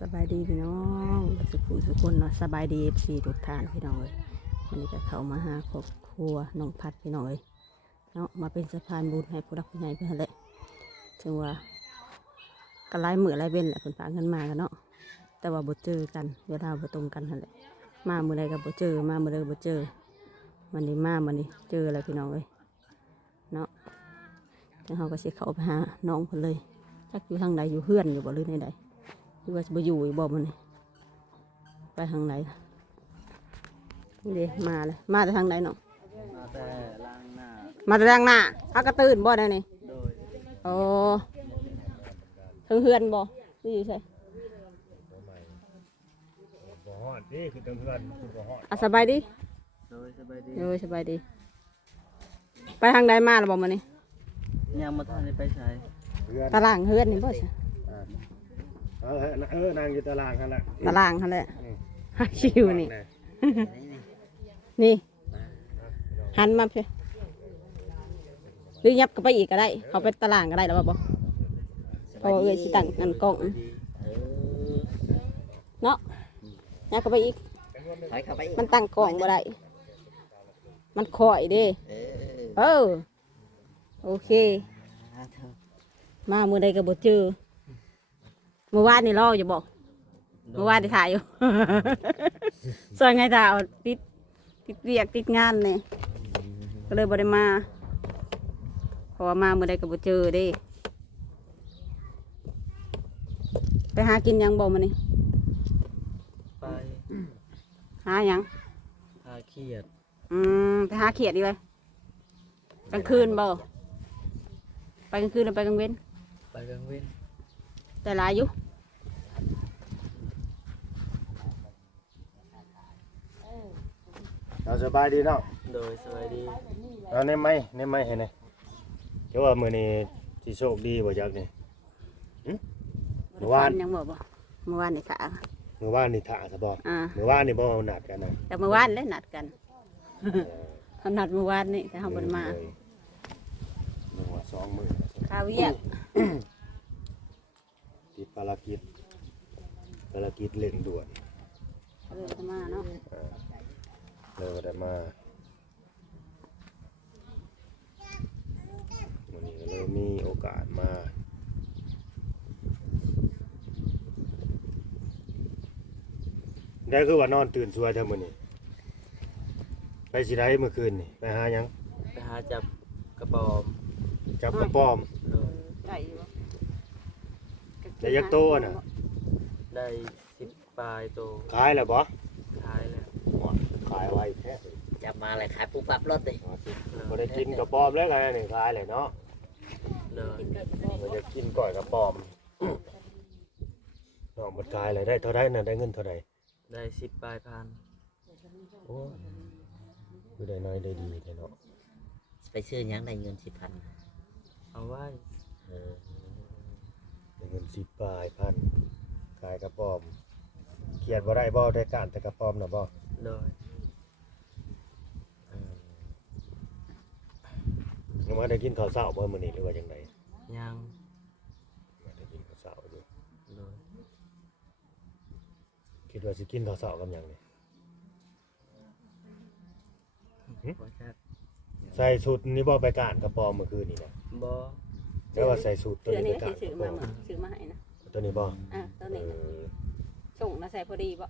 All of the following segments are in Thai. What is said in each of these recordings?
สบายดีพี่น้องสุขคนเนาะสบายดีFCทุกท่านพี่น้องเลยวันนี้ก็เข้ามาหาครอบครัวน้องพัดพี่น้องเลยเนาะมาเป็นสะพานบุญให้ผู้รักผู้ใหญ่เพื่อนแหละถึงว่าก็ไล่มือไล่เว้นแหละคนฝากเงินมากันเนาะแต่ว่าบ่เจอกันเวลาบ่ตรงกันนั่นแหละมาเมื่อใดก็บ่เจอมาเมื่อใดก็บ่เจอวันนี้มาวันนี้เจออะไรพี่น้องเลยเนาะแล้วเขาก็สิเข้าไปหาน้องเพิ่นเลยจักอยู่ทางใดอยู่เฮือนอยู่บ่หรือในใดหรือว่าจะไปอยู่อีกบ่มันนี่ไปทางไหนนี่เดมาเลยมาแต่ทางไหนเนาะมาแต่ล้างหน้ามาแต่ทางหน้าฮักกระตื่นบ่ได้นี่โดยโอ้ถึงเฮือนบ่นี่อยู่ใช่บ่ฮอดนี่คือเพื่อนคือบ่ฮอดสบายดี โดยสบายดีสบายดีไปทางใดมาแล้วบ่มันนี่ยังมาทานไปใช้ตารางเฮือนนี่บ่ใช่นางอยู่ตารางนั่นแหละตารางนั่นแหละชิวนี่นี่หันมาเพื่อหรือยับก็ไปอีกก็ได้เขาไปตารางก็ได้แล้วบ่เพราะว่าสิตั้งนั่นกล้องเนาะยับก็ไปอีกมันตั้งกล้องบ่ได้มันคอยเด้โอเคมามื้อใดก็บ่เจอเมื่อวานนี่รออยู่บอกเมื่อวานได้ถ่ายอยู่ ส่วนไงถ่ายติดเรียกติดงานเนี่ยก็เลยบ่ได้มาเพราะว่ามาเมื่อใดก็บ่เจอเด้ไปหากินยังบ่มานี่ไปหายังหาเขียดไปหาเขียดดีเลยกลางคืนบ่ไปกลางคืนหรือไปกลางเว้นไปกลางเว้นแต่หลายอยู่เราสบายดีเนาะโดยสบายดีเอาในไม้ให้ไหนเจ้าว่ามื้อนี้สิโชคดีบ่จักนี่เมื่อวานยังบ่เมื่อวานนี่ค่ะเมื่อวานนี่ถ่าซะบ่เมื่อวานนี่บ่เอานัดกันนะแต่เมื่อวานเลยนัดกันเขานัดเมื่อวานนี่แต่เขาบ่ได้มา1ว่า2มื้อข้าวเวียกติดภารกิจเร่งด่วนจะมาเนาะเลยได้มาวันนี้เลยมีโอกาสมาได้คือว่านอนตื่นสวยเท่ามื้อนี้ไปสิได้เมื่อคืนนี่ไปหาหยังไปหาจับกระป๋อมจับกระป๋อมได้อยู่ได้ยักโตน่ะได้10 ปลายโตขายแล้วบ่ขายแล้วขายไว้แท้จับมาเลยขายปุ๊บปั๊บรถเลยบ่ได้กินกระป๋อมแล้วไงนี่ขายเลยเนาะเลยบ่ได้กินก้อยกระป๋อมเนาะบ่ขายเลยได้เท่าใดน่ะได้เงินเท่าใดได้10 ปลายพันโอ้คือได้น้อยได้ดีแท้เนาะไปซื้อหยังได้เงิน10,000เอาไว้ได้เงิน10 ปลายพันขายกระป๋อมเขียดบ่ได้บ่ได้การแต่กระป๋อมน่ะบ่เลยมาได้กินข้าวเช้าบ่มื้อนี้หรือว่าจังไดยังมาได้กินข้าวเช้าอยู่เลยคิดว่าสิกินข้าวเช้ากับหยังนี่ใส่ชุดนี่บ่ไปการกระป๋อมเมื่อคืนนี่นะบ่แต่ว่าใส่ชุดตัวนี้ไปการซื้อมาให้นะตัวนี้บ่ตัวนี้ส่งนะใส่พอดีบ่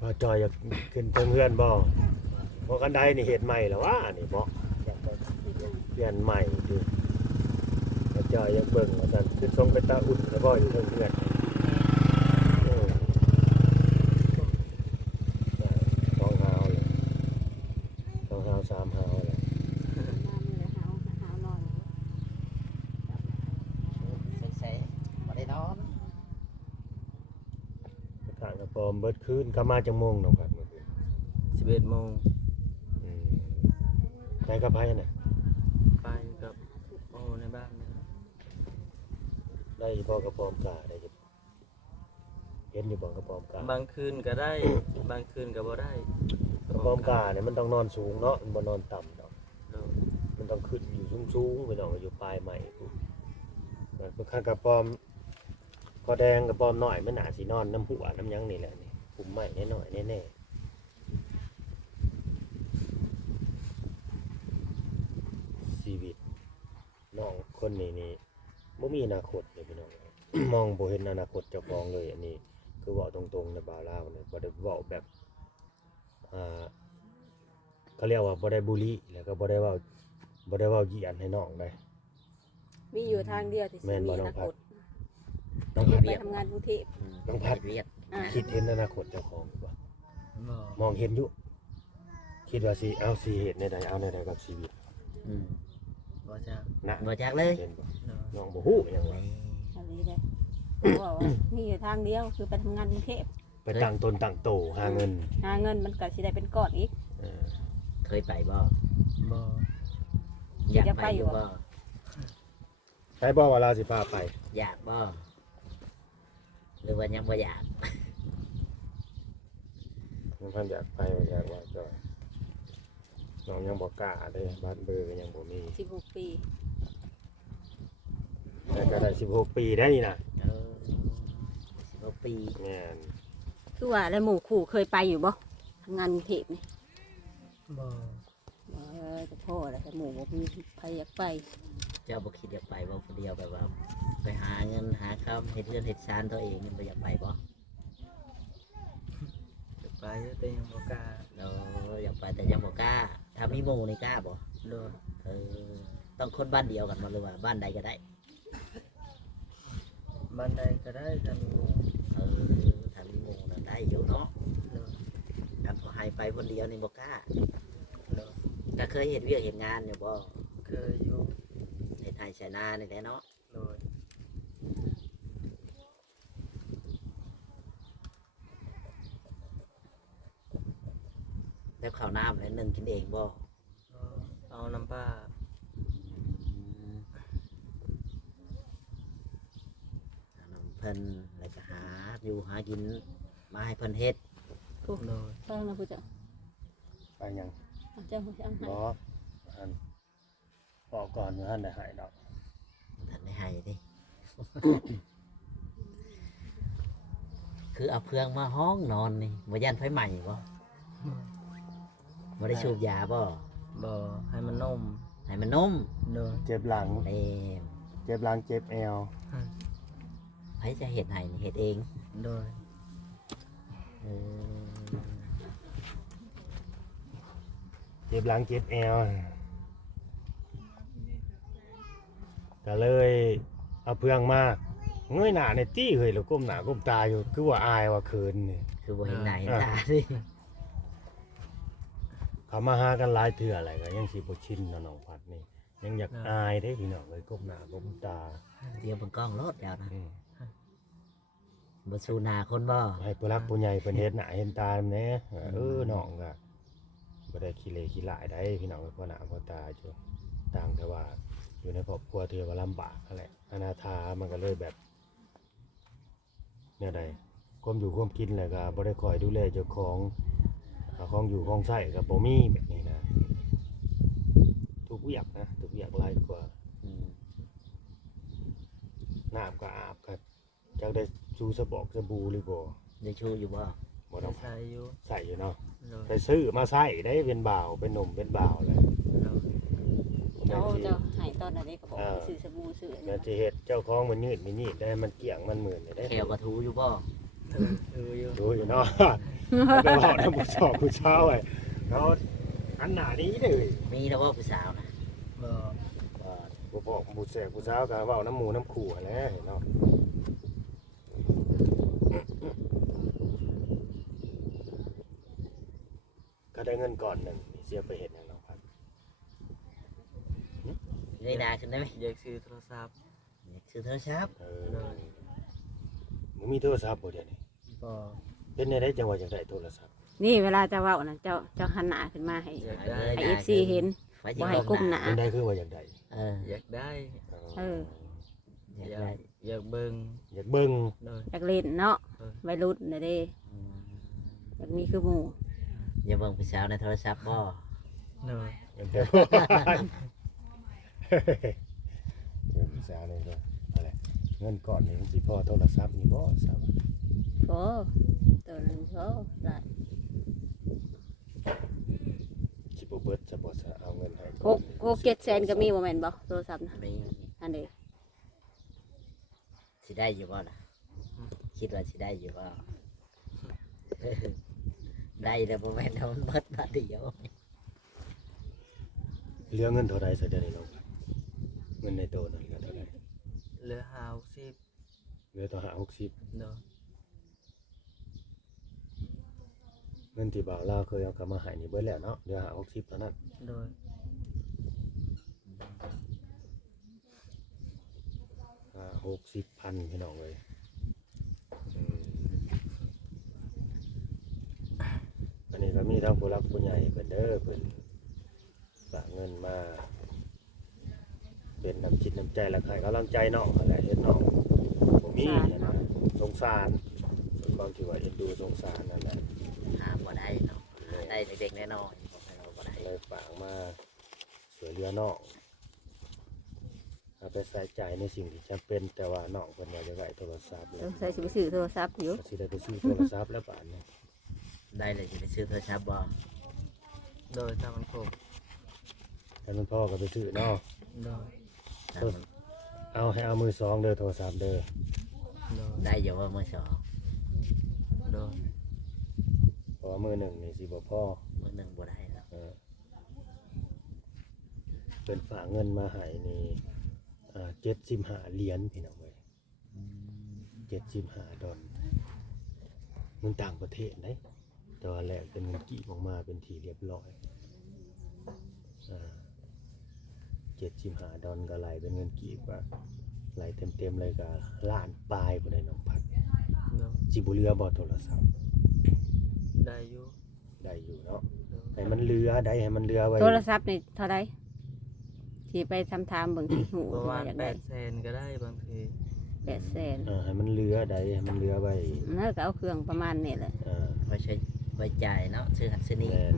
ว่าจอยอยากขึ้นเพื่อนบ่เพราะกันใดนี่เฮ็ดใหม่แล้ววะนี่บ่เปลี่ยนใหม่ดิว่าจอยอยากเบิ่งว่าซั่นคือทรงเป็นตาอุ่นแล้วบ่อยู่เพื่อน2 หาวเลย2 หาว3 หาวเลยกระป๋อมเบิดคืนก็มาจังโมงน้องพัดเมื่อคืน11 โมงไปกับไผน่ะไปกับโอ้ในบ้านนี่ได้บ่กระป๋อมกาได้อยู่เห็นอยู่บ่กระป๋อมกาบางคืนก็ได้บางคืนก็บ่ได้กระป๋อมกาเนี่ยมันต้องนอนสูงเนาะมันบ่นอนต่ำดอกมันต้องขึ้นอยู่ สูงๆไปน้องอยู่ปลายใหม่พุ่นเพิ่นข้างกระปอมก็แดงกระปอมน้อยมันน่าสินอนน้ำหัวน้ำหยังนี่แหละนี่ปุ่มใหม่น้อยๆแน่ๆชีวิตน้องคนนี้นี่บ่มีอนาคตเลยพี่น้อง มองบ่เห็นอนาคตเจ้าของเลยอันนี้คือเว้าตรงๆในบ่าวลาวนี่บ่ได้เว้าแบบเขาเรียกว่าบ่ได้บูลลี่แล้วก็บ่ได้เว้าเหยียดให้น้องได้ มีอยู่ทางเดียวที่สิ แม่นบ่ มีอ น้อง นา พั ค ด ต น้อง ที่ พัด ไปทำงานกรุงเทพ น้องพัด เวียด อ่า คิดเห็นอนาคตเจ้าของอยู่บ่ บ่ มองเห็นอยู่คิดว่าสิเอาสิเฮ็ดในใดเอาในใดกับชีวิต อืม บ่จัก นะ บ่จักเลย เห็นบ่ โดย น้องบ่ฮู้หยังว่า อันนี้เลยบอกว่ามีอยู่ทางเดียวคือไปทำงานกรุงเทพ ไปตั้งตนตั้งโตหาเงิน หาเงินมันก็สิได้เป็นก้อนอีก เออ เคยไปบ่ บ่ อยาก อยาก ไป ไป อ อยู่ ยู่ บ่ บ่ ใช่บ่ว่าเราสิพาไป อยากบ่หรือว่ายังบ่อยาก มันพันอยากไปอยากว่าจอยน้องยังบ่กล้าเด้บ้านเบอร์ก็ยังบ่มี 16 ปี แต่ก็ได้16 ปีได้นี่นะ 16 ปี แม่น คือว่าแล้วหมู่คู่เคยไปอยู่บ่ทำงานกรุงเทพนี่ บ่ แต่พ่อแล้วแต่หมู่บ่มีใครอยากไป เจ้าบ่คิดอยากไปบ่คนเดียวแบบว่า ไปหาเงินหาคำเฮ็ดเรือนเฮ็ดชานตัวเองบ่อยากไปบ่ จะไปแต่ยังบ่กล้า เราอยากไปแต่ยังบ่กล้า ถ้ามีหมู่นี่กล้าบ่ โดย เออต้องคนบ้านเดียวกันบ่หรือว่าบ้านใดก็ได้ บ้านใดก็ได้ถ้ามีหมู่ เออถ้ามีหมู่นั่นได้อยู่เนาะ โดย ถ้าพอให้ไปคนเดียวนี่บ่กล้า โดย ก็เคยเฮ็ดเวียกเฮ็ดงานอยู่บ่ เคยอยู่ ในไทยไชนานี่แหละเนาะ โดย แล้วข้าวน้ำแล้วนึ่งกินเองบ่ เอาน้ำปลา เอาน้ำเพิ่นแล้วก็หาอยู่หากินมาให้เพิ่นเฮ็ด โดย ฟังนะผู้เจ้า ไปยัง เอาเจ้าผู้เจ้าให้ บ่อันบอกก่อนว่าท่านได้หายดอก ท่านได้ให้ดิ คือเอาเพื่องมาห้องนอนนี่บ่ย่านไฟใหม่บ่บ่ได้สูบยาบ่ บ่ให้มันนม ให้มันนุ่ม โดย เจ็บหลัง แล้ว เจ็บหลังเจ็บแอว ไผจะเฮ็ดให้นี่เฮ็ดเอง โดย เออ เจ็บหลังเจ็บแอวก็เลยเอาเพื่องมาเงยหน้าในตี้เฮ้ยแล้วก้มหน้าก้มตาอยู่คือว่าอายว่าเขินนี่ คือบ่เห็นหน้าเห็นตาดิ เขามาหากันหลายเทื่ออะไรก็ยังสิบ่ชินเนาะน้องพัดนี่ยังอยากอายได้พี่น้องเอ้ยก้มหน้าก้มตา เตรียมเบิ่งกล้องรถแล้วนะ อืม บ่สู้หน้าคนบ่ ให้ผู้รักผู้ใหญ่เพิ่นเฮ็ดหน้าเห็นตาแหน่น้องก็บ่ได้ขี้เหร่ขี้หลายได้พี่น้องเพราะหน้าเพราะตาอยู่ต่างแต่ว่าอยู่ในครอบครัวที่ว่าลำบากนั่นแหละอนาถามันก็เลยแบบเนี่ยใดความอยู่ความกินแล้วก็บ่ได้คอยดูแลเจ้าของหาของอยู่ของใช้ก็บ่มีแบบนี้นะทุกเวียกนะทุกเวียกหลายกว่า อืม น้ำก็อาบก็จักได้ชูสบอกสบู่หรือบ่ ได้ชูอยู่บ่ บ่ต้อง ใส่อยู่ ใส่อยู่เนาะ โดย ไปซื้อมาใส่ได้เป็นบ่าวเป็นหนุ่มเป็นบ่าวเลย โดย เจ้าเจ้าให้ตอนนั้นได้ก็บอกให้ซื้อสบู่ซื้ออัน แล้ นี้ วจะเฮ็ดเจ้าของมันยืดมันยีดได้มันเกี่ยงมันหมื่นได้ แขวก็ทูอยู่บ่ ดูอยู่ ดูอยู่เนาะ ไปบอกนะผู้ชอบผู้เช้าไอ้เขาอันหนานี้เลย มีแล้วบ่ผู้สาวนะ บ่ ผู้บอกผู้แสกผู้เช้าก็เว้าน้ำหมูน้ำขู่แหล้วเนาะก็ได้เงินก่อนหนึ่งเสียไปเห็นอย่างน้องพัด ได้นาขึ้นได้ไหม อยากซื้อโทรศัพท์ คือโทรศัพท์ เอ โด อย มึงมีโทรศัพท์บ่เดี๋ยวนี้ บ่ เป็นในได้จังหวัดจังได้โทรศัพท์ นี่เวลาจะเว้านะเจ้าหันหน้าขึ้นมาให้ อยากได้ ให้ FC เห็น ไว้ บ่ให้ก้มหน้า เป็นได้คือว่าอยากได้ เออ อยากได้ เออ อยาก อยา ได้ กอยากเบิ่ง อยากเบิ่ง โดย อยากเล่นเนาะ เออ วัยรุ่นน่ะเด้ อืม อยากมีคือหมู่ อย่าเบิ่งผู้สาวในโทรศัพท์บ่ โดย เดี๋ยว เงินสานี่ก็อะไรเงินก่อนนี่มันสิพอโทรศัพท์นี่บ่ทราบ โอ้ตัวนั้นโอ้ได้ สิบ่เบิดจะบ่จะเอาเงินให้ 6 7แสนก็มีบ่แม่นบ่โทรศัพท์นะ มี อันนี้ สิได้อยู่บ่ล่ะคิดว่าสิได้อยู่บ่ ได้แล้วบ่แม่นเอามันเบิดบาทเดียว เหลือเงินเท่าใดซะเดี๋ยวนี้น้องเงินในโตนั่นเหลือเท่าใด เหลือ50 เหลือต่อ60 โดย เงินที่บ่าวลาวเคยเอากลับมาให้นี่เบิดแล้วเนาะเหลือ60เท่านั้น โดย 60,000พี่น้องเอ้ยอันนี้ก็มีทางผู้รักผู้ใหญ่เพิ่นเด้อเพิ่นฝากเงินมาเป็นน้ำจิตน้ำใจและให้กำลังใจน้องนั่นแหละเฮ็ดน้องบ่มีนะสงสารเป็นความที่ว่าเอ็นดูสงสารนั่นแหละ หาบ่ได้เนาะหาได้เด็กๆน้อยๆบอกให้เราบ่ได้ เลยฝากมาสวยเรือน้องเอาไปใส่ใจในสิ่งที่จำเป็นแต่ว่าน้องเพิ่นว่าจะได้โทรศัพท์แล้ว ต้องใส่สิไปซื้อโทรศัพท์อยู่ ก็สิได้ไปซื้อโทรศัพท์แล้วป่านนี้ ได้เลยจะไปซื้อโทรศัพท์บ่ โดยถ้ามันครบ ให้มันพ่อก็ไปซื้อเนาะ โดย ถ้ามัน เอาให้เอามือสองเด้อโทรศัพท์เด้อ โดย ได้อยู่ว่ามื้อสอง โดย เพราะว่ามือหนึ่งนี่สิบ่พ่อ มื้อหนึงบ่ได้แล้ว เป็นฝากเงินมาให้นี่75 เหรียญพี่น้องเว้ย75 ดอลเงินต่างประเทศเด้แต่ว่าแลกเป็นเงินกีบออกมาเป็นที่เรียบร้อย75 ดอลก็ไหลเป็นเงินกีบก็ไหลเต็มๆเลยก็ล้านปลายบ่ได้น้องพัด โดย สิบ่เหลือบ่โทรศัพท์ ได้อยู่ ได้อยู่เนาะ โดย ให้มันเหลือได้ให้มันเหลือไว้ โทรศัพท์นี่เท่าใดสิไปทำทามเบิ่งที่หู ประมา ว่า ณ อยากได้ 800,000ก็ได้บางที 8แสน ให้มันเหลือได้ให้มันเหลือไว้ แล้วก็เอาเครื่องประมาณนี้แหละ ไว้ใช้ไว้จ่ายเนาะซื้อหันซื้อนี่ แม่น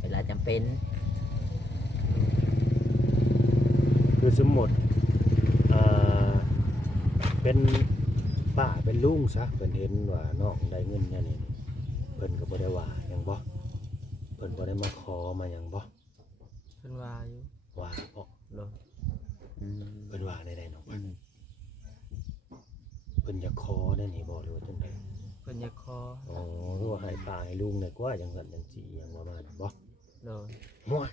เวลาจำเป็น คือสมมุติเป็นป้าเป็นลุงซะเพิ่นเห็นว่าน้องได้เงินเนี่ยนี่เพิ่นก็บ่ได้ว่าหยังบ่เพิ่นบ่ได้มาขอมาหยังบ่ เพิ่นว่าอยู่ ว่าบ่ โดย เพิ่นว่าได้น้อง อืม เพิ่นอยากขอได้นี่บ่หรือว่าจังได๋ เพิ่นอยากขอ อ๋อหรือว่าให้ป้าให้ลุงได้กว่าจังซั่นจังซี่หยังประมาณนั้นบ่ โดย ม่วย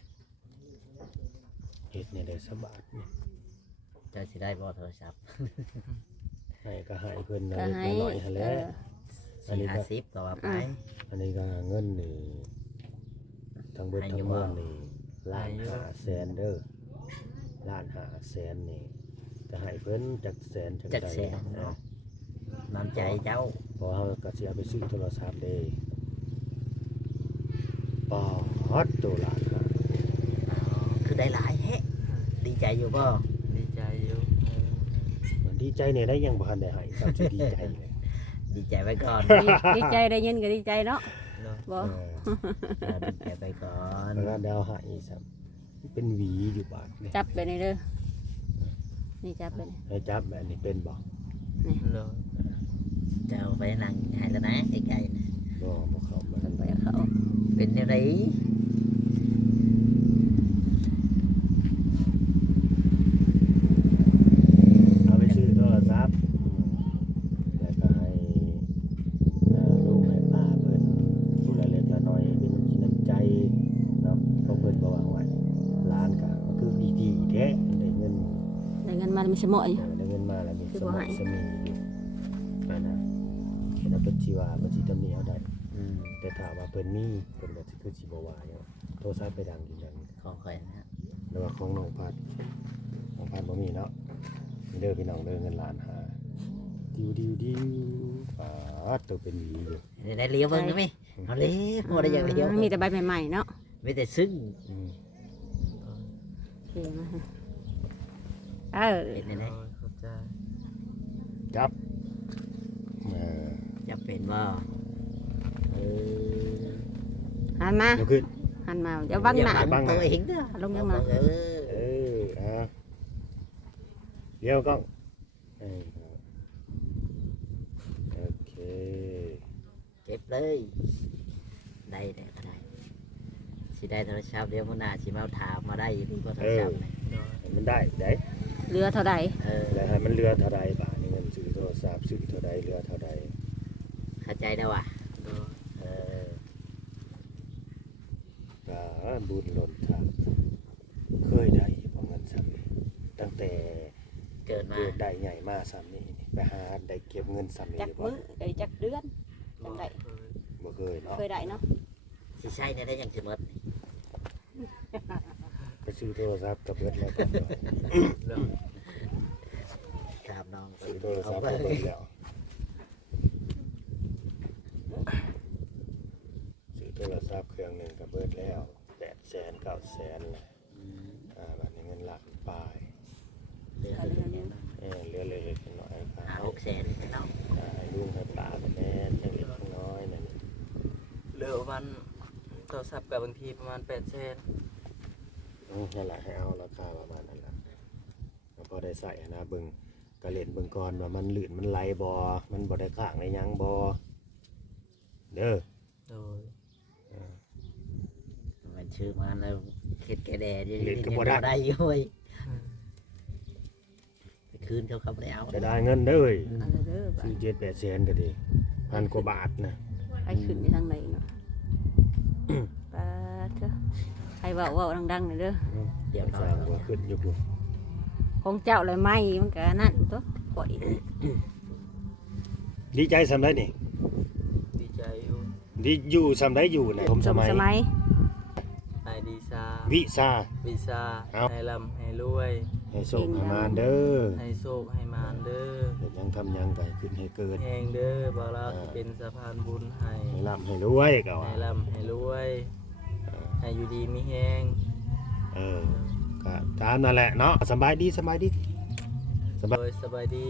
เฮ็ดเนี่ยได้สบายนี่ เจ้าสิได้บ่โทรศัพท์ ให้ก็ให้เพิ่น ก็ เล็ก ให้ น้อยหั่นแหละอันนี้ก็ 50ก็ว่าไป อันนี้ก็เงินนี่ทั้งเบิดทั้งมวลนี่1,500,000เด้อ1,500,000นี่จะให้เพิ่นจักแสนจัก จัก ใด แสนเนาะน้ำใจเจ้า เพอเฮาก็สิเอาไปซื้อโทรศัพท์เด้ปอดตัวละฮะ อ๋อคือได้หลายแฮะดีใจอยู่บ่ ดีใจอยู่ มันดีใจเนี่ยได้ยังบ่ทันได้ให้ครับสิดีใจเลย ดีใจไว้ก่อน ดีใจได้เงินก็ดีใจเนาะ โดย บ่ ดีใจไปก่อน แล้วดาวให้ซ้ำเป็นหวีอยู่บาดนี่ จับไปนี่เด้อนี่จับไปนี่ ให้จับแบบนี้เป็นบ่ โดย เจ้าไปนั่งให้แล้วนะใกล้ๆนะ บ่เข้ามา เพิ่นบ่อยากเข้า เป็นจังได๋ เอาไปซื้อโทรศัพท์แล้วก็ให้ลูกให้ป้าเพิ่นผู้ละเล็กละน้อยเป็นกินน้ำใจเนาะเพราะเพิ่นบ่วางไว้ร้านก็คือดีๆแท้ได้เงิน ได้เงินมามีสมอย ได้เงินมาแล้วมี คือ ส บ่ ม ให้ องสมีอยู่นั่นน่ะแล้วเพิ่นสิว่าเพิ่นสิตำหนิเอาได้ อืม แต่ถ้าว่าเพิ่นมีเพิ่นก็สิคือสิบ่ว่าหยังโทรศัพท์ไปดังอยู่นั่น ขอค่อยนะ แต่ว่าของน้องพัดบ่มีเนาะเด้อพี่น้องเด้อเงินล้านหาดิวป้าดตัวเป็นหวีอยู่ ได้เลี้ยวเบิ่งได้ไหมเอาเลี้ยวบ่ได้อยากเลี้ยว มีแต่ใบใหม่ๆเนาะ มีแต่ซึ้ง อืม โอเคมาฮะเป็น โด จังได๋ ยเข้าใจ จับเออ จะเป็นบ่เออ หันมา ลุกขึ้น หันมาอย่าบังหน้า อย่บังตัวเองเด้อ ลงยังมา เออ เออ เดี๋ยวกล้องโอเค เก็บเลยได้ก็ได้สิได้โทรศัพท์เดี๋ยวมื้อหน้าสิมาถามมาได้ดีกว่าโทรศัพท์นี่ โดย ให้มันได้ได้ เรือเท่าใด แล้วให้มันเหลือเท่าใดบาทนี่เงินซื้อโทรศัพท์ซื้อเท่าใดเหลือเท่าใด เข้าใจได้ว่ะ โดย เออ ก็บุญหล่นทับเคยได้บ่เงินซ้ำนี่ตั้งแต่ เกิดมา เกิดได้ใหญ่มาซ้ำนี่ไปหาได้เก็บเงินซ้ำนี่ จัก บ่ มื้อได้จักเดือนจังได บ่เคยเนาะ เคยได้เนาะ สิใช้ได้ยังสิหมด ไปซื้อโทรศัพท์กับเบิดแล้วก็ โดย ถามน้อง ซื้อโทรศัพท์กับเบิดแล้วซื้อโทรศัพท์เครื่องหนึงกับเบิดแล้ว800,000 900,000แหละ อืม บัดนี้เงินหลักปลาย เหลือเล็กๆน้อย เหลือเล็กๆน้อยๆก็ ๆ5-6แสนเนาะ ให้ลุงให้ป้ากับแม่จังเล็กน้อยนั่น เหลือวันโทรศัพท์กับบางทีประมาณ800,000 นั่นแหละให้เอาราคาประมาณนั้นแหละแล้วพอได้ใส่นะเบิ่งกระเล่นเบิ่งก่อนว่ามันลื่นมันไหลบ่มันบ่ได้ข้างในหยังบ่เด้อ โดย มันชื่อมันแล้วเข็ดแกแดดอยู่ เล่นก็บ่ ได้ ได้ อยู่เว้ยไปคืนเขาบ่ได้เอา จะได้เงินเด้อ เอาเด้อบ่า ซื้อ7-8 แสนก็ดี1,000 กว่าบาทนะ ไปขึ้นที่ทางไหนเนาะปาเถอะใครเว้าดังๆหน่อยเด้อ เดี๋ยว ส น้อย ร้างว่าขึ้นอยู่พุ่น ของเจ้าเลยไหมมันก็นั่นตัวปล่อย ดีใจสำได้นี่ ดีใจอยู่ ดีอยู่สำได้อยู่ในผม ส ส ม มัย สมัย ไอดีซา วิซา วิซา เอา ให้ร่ำให้รวย ให้โชคให้มานเด้อ ให้โชคให้มานเด้อ เฮ็ดหยังทำหยังก็ให้ขึ้นให้เกิด แหงเด้อบาราเป็นสะพานบุญให้ ให้ร่ำให้รวยก็ว่า ให้ร่ำให้รวย ให้อยู่ดีมีแหง ก็ตามนั่นแหละเนาะสบายดีสบายดี โดยสบายดี